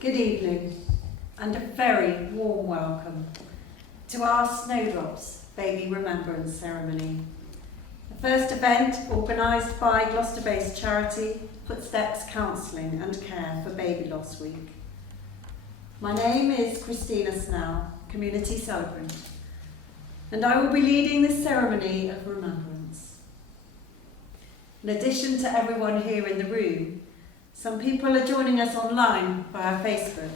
Good evening and a very warm welcome to our Snowdrops Baby Remembrance ceremony, the first event organised by Gloucester-based charity Footsteps Counselling and Care for Baby Loss Week. My name is Christina Snell, Community Celebrant, and I will be leading this ceremony of remembrance. In addition to everyone here in the room, some people are joining us online via Facebook.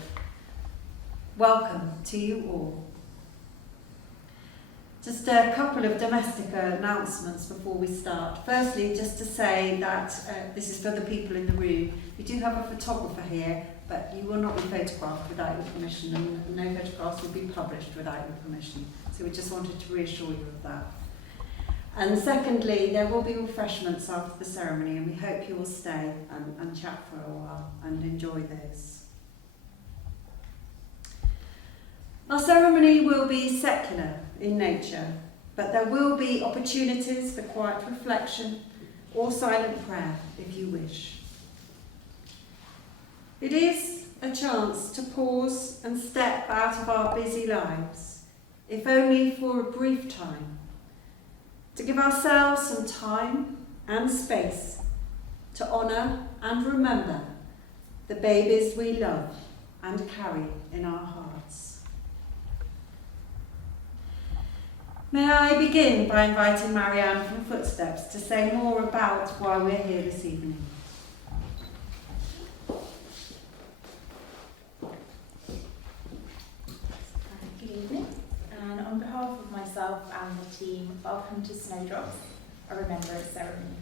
Welcome to you all. Just a couple of domestic announcements before we start. Firstly, just to say that this is for the people in the room. We do have a photographer here, but you will not be photographed without your permission, and no photographs will be published without your permission. So we just wanted to reassure you of that. And secondly, there will be refreshments after the ceremony, and we hope you will stay and chat for a while and enjoy those. Our ceremony will be secular in nature, but there will be opportunities for quiet reflection or silent prayer if you wish. It is a chance to pause and step out of our busy lives, if only for a brief time, to give ourselves some time and space to honour and remember the babies we love and carry in our hearts. May I begin by inviting Marianne from Footsteps to say more about why we're here this evening. Good evening, and on behalf of myself and the team, welcome to Snowdrops, a Remembrance ceremony.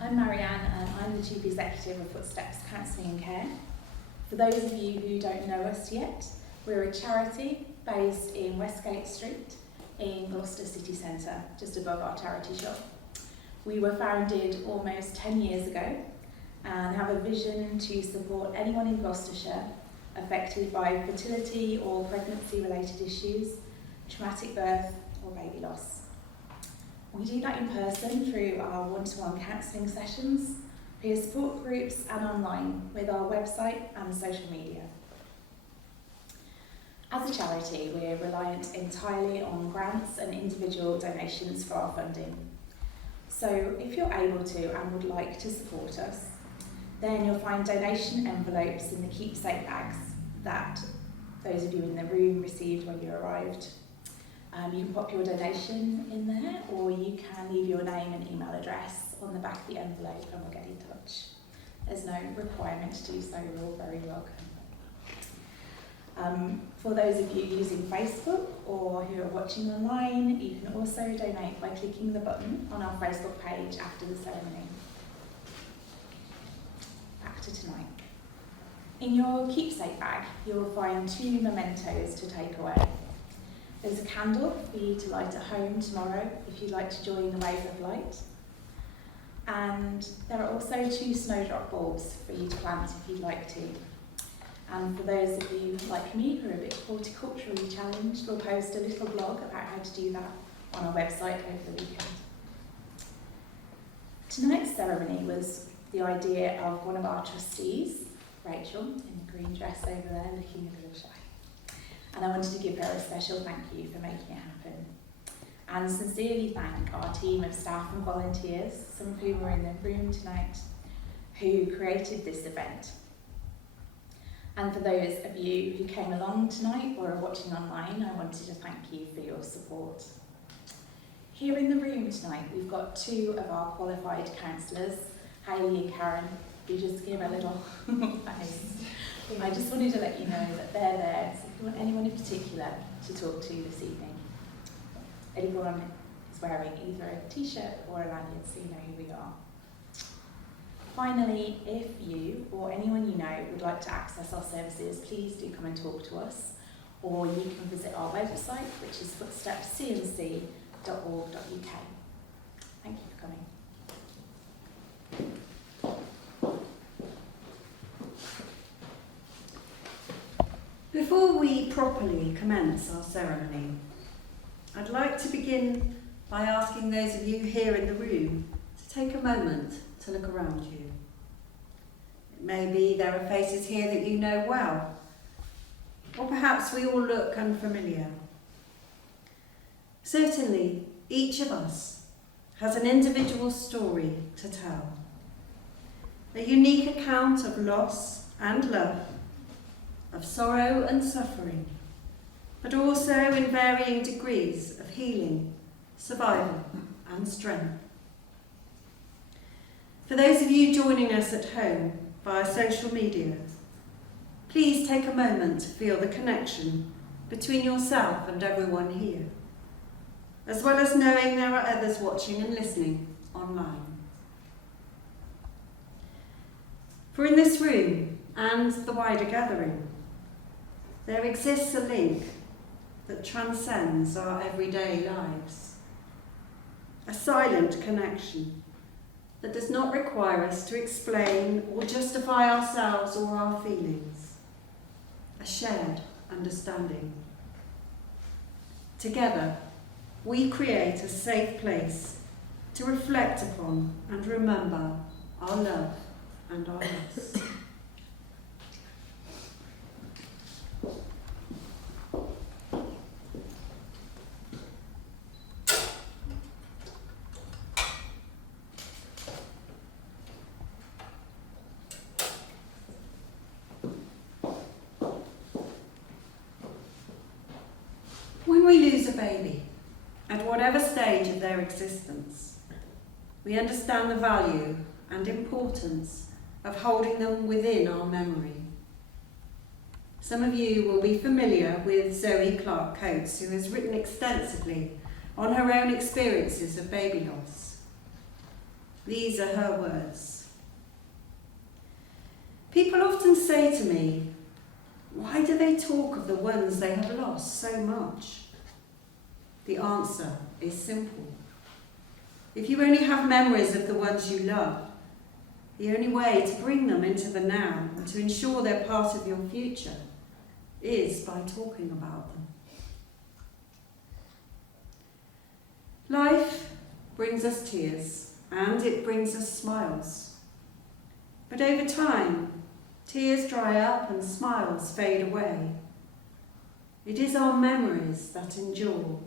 I'm Marianne, and I'm the Chief Executive of Footsteps Counselling and Care. For those of you who don't know us yet, we're a charity based in Westgate Street in Gloucester City Centre, just above our charity shop. We were founded almost 10 years ago and have a vision to support anyone in Gloucestershire affected by fertility or pregnancy-related issues, traumatic birth or baby loss. We do that in person through our one-to-one counselling sessions, peer support groups and online with our website and social media. As a charity, we're reliant entirely on grants and individual donations for our funding. So if you're able to and would like to support us, then you'll find donation envelopes in the keepsake bags that those of you in the room received when you arrived. You can pop your donation in there, or you can leave your name and email address on the back of the envelope and we'll get in touch. There's no requirement to do so, you're all very welcome. For those of you using Facebook or who are watching online, you can also donate by clicking the button on our Facebook page after the ceremony. Back to tonight. In your keepsake bag, you'll find 2 mementos to take away. There's a candle for you to light at home tomorrow if you'd like to join the wave of light. And there are also 2 snowdrop bulbs for you to plant if you'd like to. And for those of you like me who are a bit horticulturally challenged, we'll post a little blog about how to do that on our website over the weekend. Tonight's ceremony was the idea of one of our trustees, Rachel, in the green dress over there, looking a little shy. And I wanted to give her a special thank you for making it happen. And sincerely thank our team of staff and volunteers, some of whom are in the room tonight, who created this event. And for those of you who came along tonight or are watching online, I wanted to thank you for your support. Here in the room tonight, we've got 2 of our qualified counsellors, Hayley and Karen, who just give a little face. I just wanted to let you know that they're there, so if you want anyone in particular to talk to this evening. Everyone is wearing either a t-shirt or a lanyard, so you know who we are. Finally, if you or anyone you know would like to access our services, please do come and talk to us, or you can visit our website, which is footstepscmc.org.uk. Thank you for coming. Before we properly commence our ceremony, I'd like to begin by asking those of you here in the room to take a moment to look around you. Maybe there are faces here that you know well, or perhaps we all look unfamiliar. Certainly, each of us has an individual story to tell, a unique account of loss and love, of sorrow and suffering, but also in varying degrees of healing, survival and strength. For those of you joining us at home via social media, please take a moment to feel the connection between yourself and everyone here, as well as knowing there are others watching and listening online. For in this room and the wider gathering, there exists a link that transcends our everyday lives, a silent connection that does not require us to explain or justify ourselves or our feelings, a shared understanding. Together, we create a safe place to reflect upon and remember our love and our loss. When we lose a baby, at whatever stage of their existence, we understand the value and importance of holding them within our memory. Some of you will be familiar with Zoe Clark Coates, who has written extensively on her own experiences of baby loss. These are her words. People often say to me, why do they talk of the ones they have lost so much? The answer is simple. If you only have memories of the ones you love, the only way to bring them into the now and to ensure they're part of your future is by talking about them. Life brings us tears and it brings us smiles. But over time, tears dry up and smiles fade away. It is our memories that endure,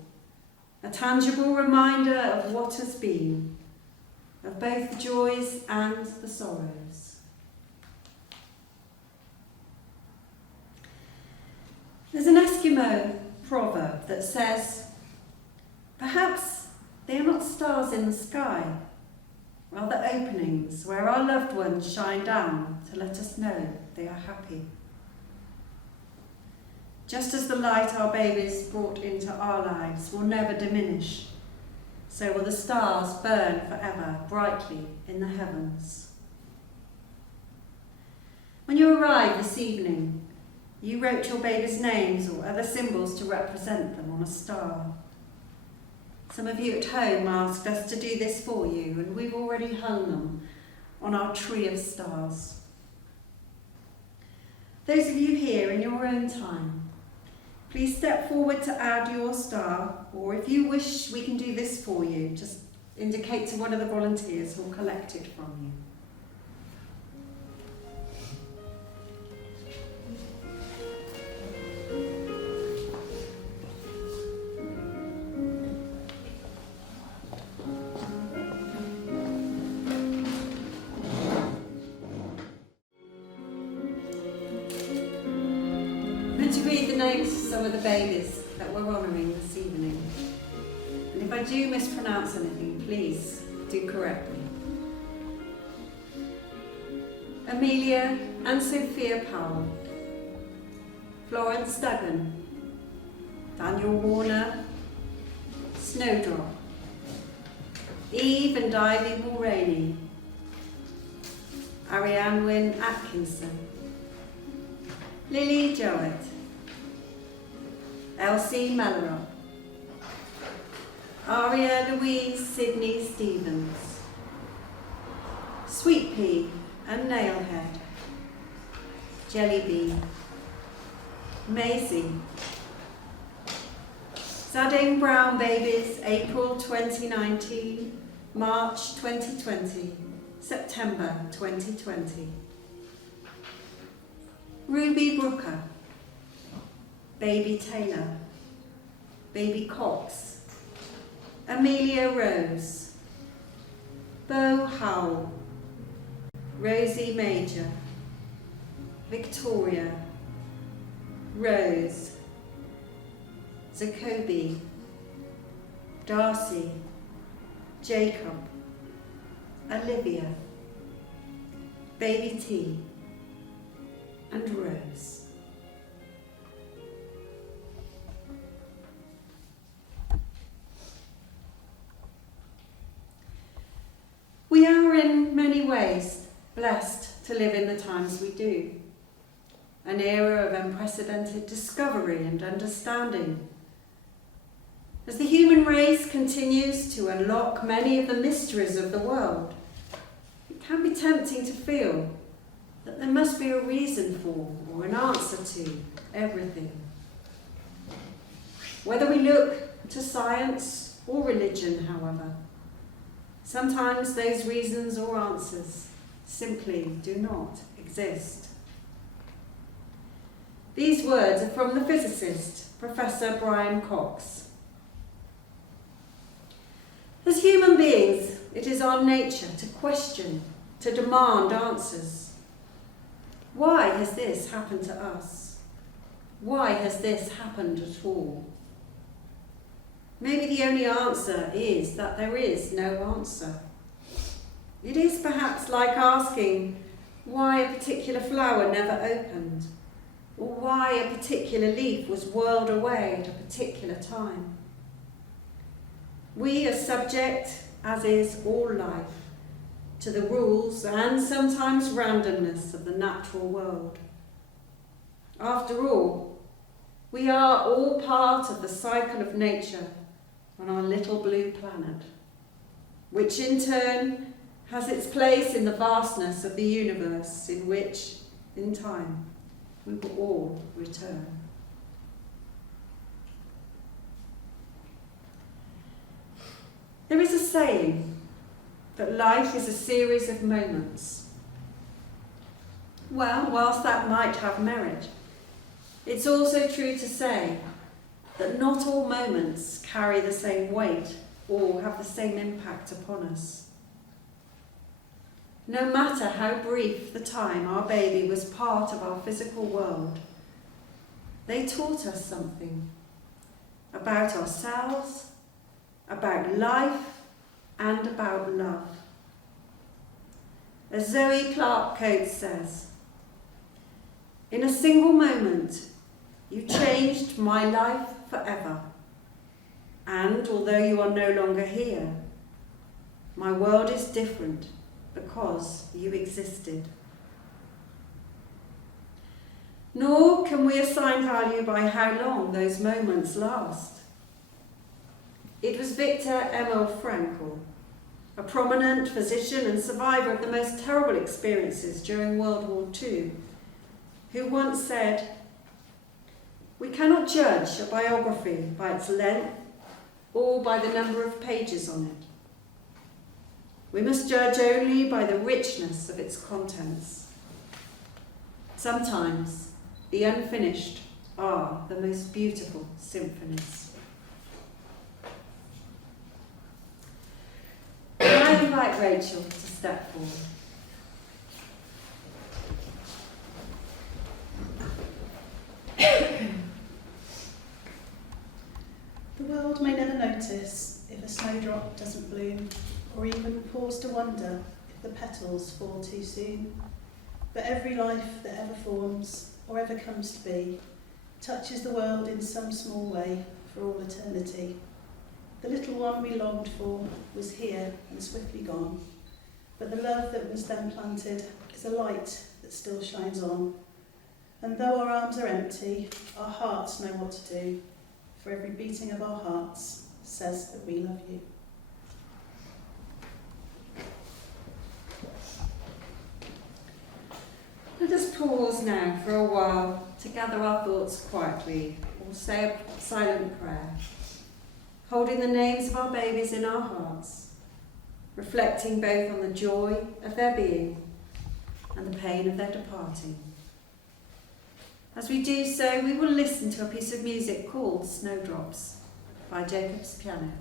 a tangible reminder of what has been, of both the joys and the sorrows. There's an Eskimo proverb that says, perhaps they are not stars in the sky, rather openings where our loved ones shine down to let us know they are happy. Just as the light our babies brought into our lives will never diminish, so will the stars burn forever brightly in the heavens. When you arrived this evening, you wrote your baby's names or other symbols to represent them on a star. Some of you at home asked us to do this for you, and we've already hung them on our tree of stars. Those of you here in your own time, please step forward to add your star, or if you wish we can do this for you, just indicate to one of the volunteers who'll collect it from you. To read the names of some of the babies that we're honouring this evening. And if I do mispronounce anything, please do correct me. Amelia and Sophia Powell, Florence Duggan, Daniel Warner, Snowdrop, Eve and Ivy Mulroney, Ariane Wynne Atkinson, Lily Jowett, Elsie Mellerup, Aria Louise Sidney Stevens, Sweet Pea and Nailhead, Jellybean, Maisie, Zadding Brown babies, April 2019, March 2020, September 2020. Ruby Brooker, baby Taylor, baby Cox, Amelia Rose, Bo Howell, Rosie Major, Victoria, Rose, Jacoby, Darcy, Jacob, Olivia, baby T, and Rose. We are in many ways blessed to live in the times we do, an era of unprecedented discovery and understanding. As the human race continues to unlock many of the mysteries of the world, it can be tempting to feel that there must be a reason for or an answer to everything. Whether we look to science or religion, however, sometimes those reasons or answers simply do not exist. These words are from the physicist, Professor Brian Cox. As human beings, it is our nature to question, to demand answers. Why has this happened to us? Why has this happened at all? Maybe the only answer is that there is no answer. It is perhaps like asking why a particular flower never opened, or why a particular leaf was whirled away at a particular time. We are subject, as is all life, to the rules and sometimes randomness of the natural world. After all, we are all part of the cycle of nature on our little blue planet, which in turn has its place in the vastness of the universe in which, in time, we will all return. There is a saying that life is a series of moments. Well, whilst that might have merit, it's also true to say that not all moments carry the same weight or have the same impact upon us. No matter how brief the time our baby was part of our physical world, they taught us something about ourselves, about life, and about love. As Zoe Clark Coates says, "In a single moment, you changed my life forever. And although you are no longer here, my world is different because you existed." Nor can we assign value by how long those moments last. It was Viktor Emil Frankl, a prominent physician and survivor of the most terrible experiences during World War II, who once said, "We cannot judge a biography by its length or by the number of pages on it. We must judge only by the richness of its contents. Sometimes the unfinished are the most beautiful symphonies." I invite Rachel to step forward. The world may never notice if a snowdrop doesn't bloom, or even pause to wonder if the petals fall too soon. But every life that ever forms, or ever comes to be, touches the world in some small way for all eternity. The little one we longed for was here and swiftly gone, but the love that was then planted is a light that still shines on. And though our arms are empty, our hearts know what to do, for every beating of our hearts says that we love you. Let us pause now for a while to gather our thoughts quietly or say a silent prayer, holding the names of our babies in our hearts, reflecting both on the joy of their being and the pain of their departing. As we do so, we will listen to a piece of music called Snowdrops by Jacob's Piano.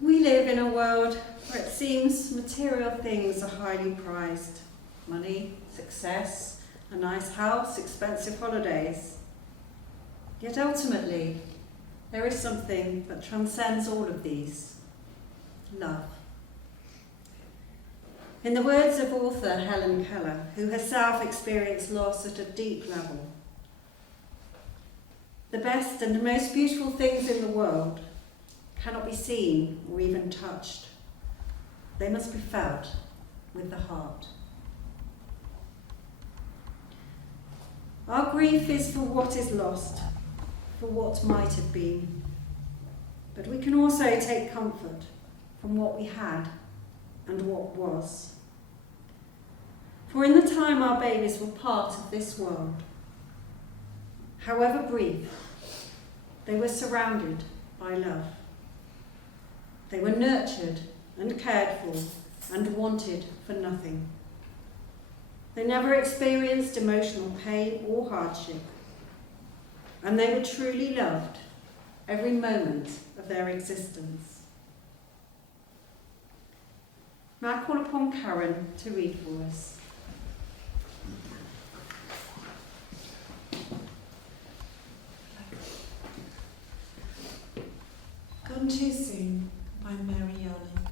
We live in a world where it seems material things are highly prized. Money, success, a nice house, expensive holidays. Yet ultimately, there is something that transcends all of these: love. In the words of author Helen Keller, who herself experienced loss at a deep level, the best and most beautiful things in the world cannot be seen or even touched. They must be felt with the heart. Our grief is for what is lost, for what might have been. But we can also take comfort from what we had and what was. For in the time our babies were part of this world, however brief, they were surrounded by love. They were nurtured and cared for and wanted for nothing. They never experienced emotional pain or hardship, and they were truly loved every moment of their existence. May I call upon Karen to read for us? Gone Too Soon by Mary Yarlin.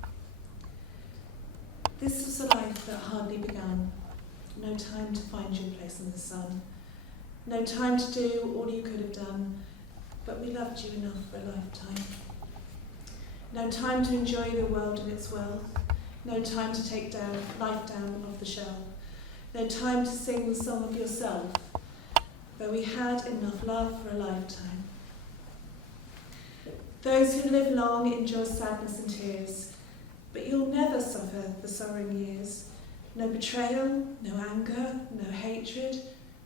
This was a life that hardly began. No time to find your place in the sun. No time to do all you could have done, but we loved you enough for a lifetime. No time to enjoy the world and its wealth. No time to take life down off the shelf. No time to sing the song of yourself, though we had enough love for a lifetime. Those who live long endure sadness and tears, but you'll never suffer the sorrowing years. No betrayal, no anger, no hatred,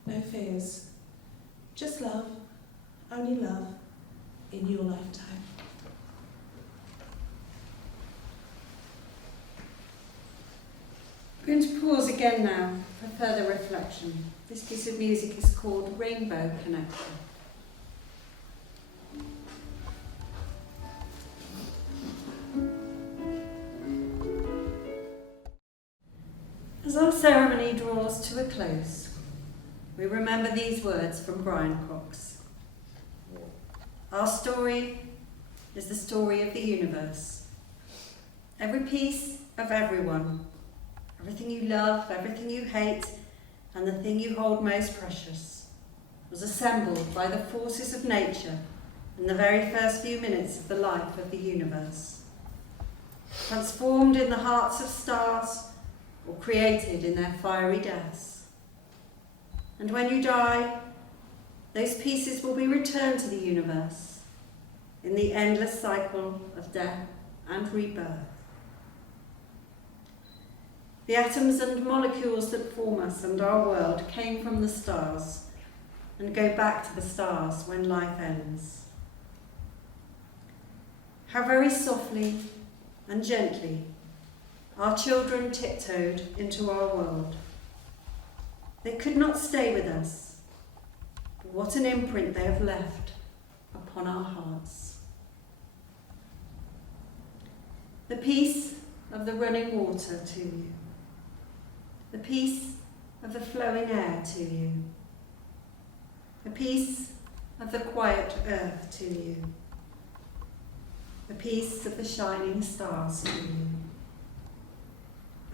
no fears. Just love, only love, in your lifetime. We're going to pause again now for further reflection. This piece of music is called Rainbow Connection. As our ceremony draws to a close, we remember these words from Brian Cox. Our story is the story of the universe. Every piece of everyone, everything you love, everything you hate, and the thing you hold most precious, was assembled by the forces of nature in the very first few minutes of the life of the universe, transformed in the hearts of stars, or created in their fiery deaths. And when you die, those pieces will be returned to the universe in the endless cycle of death and rebirth. The atoms and molecules that form us and our world came from the stars and go back to the stars when life ends. How very softly and gently, our children tiptoed into our world. They could not stay with us, but what an imprint they have left upon our hearts. The peace of the running water to you, the peace of the flowing air to you, the peace of the quiet earth to you, the peace of the shining stars to you,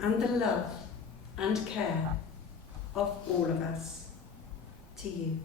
and the love and care of all of us to you.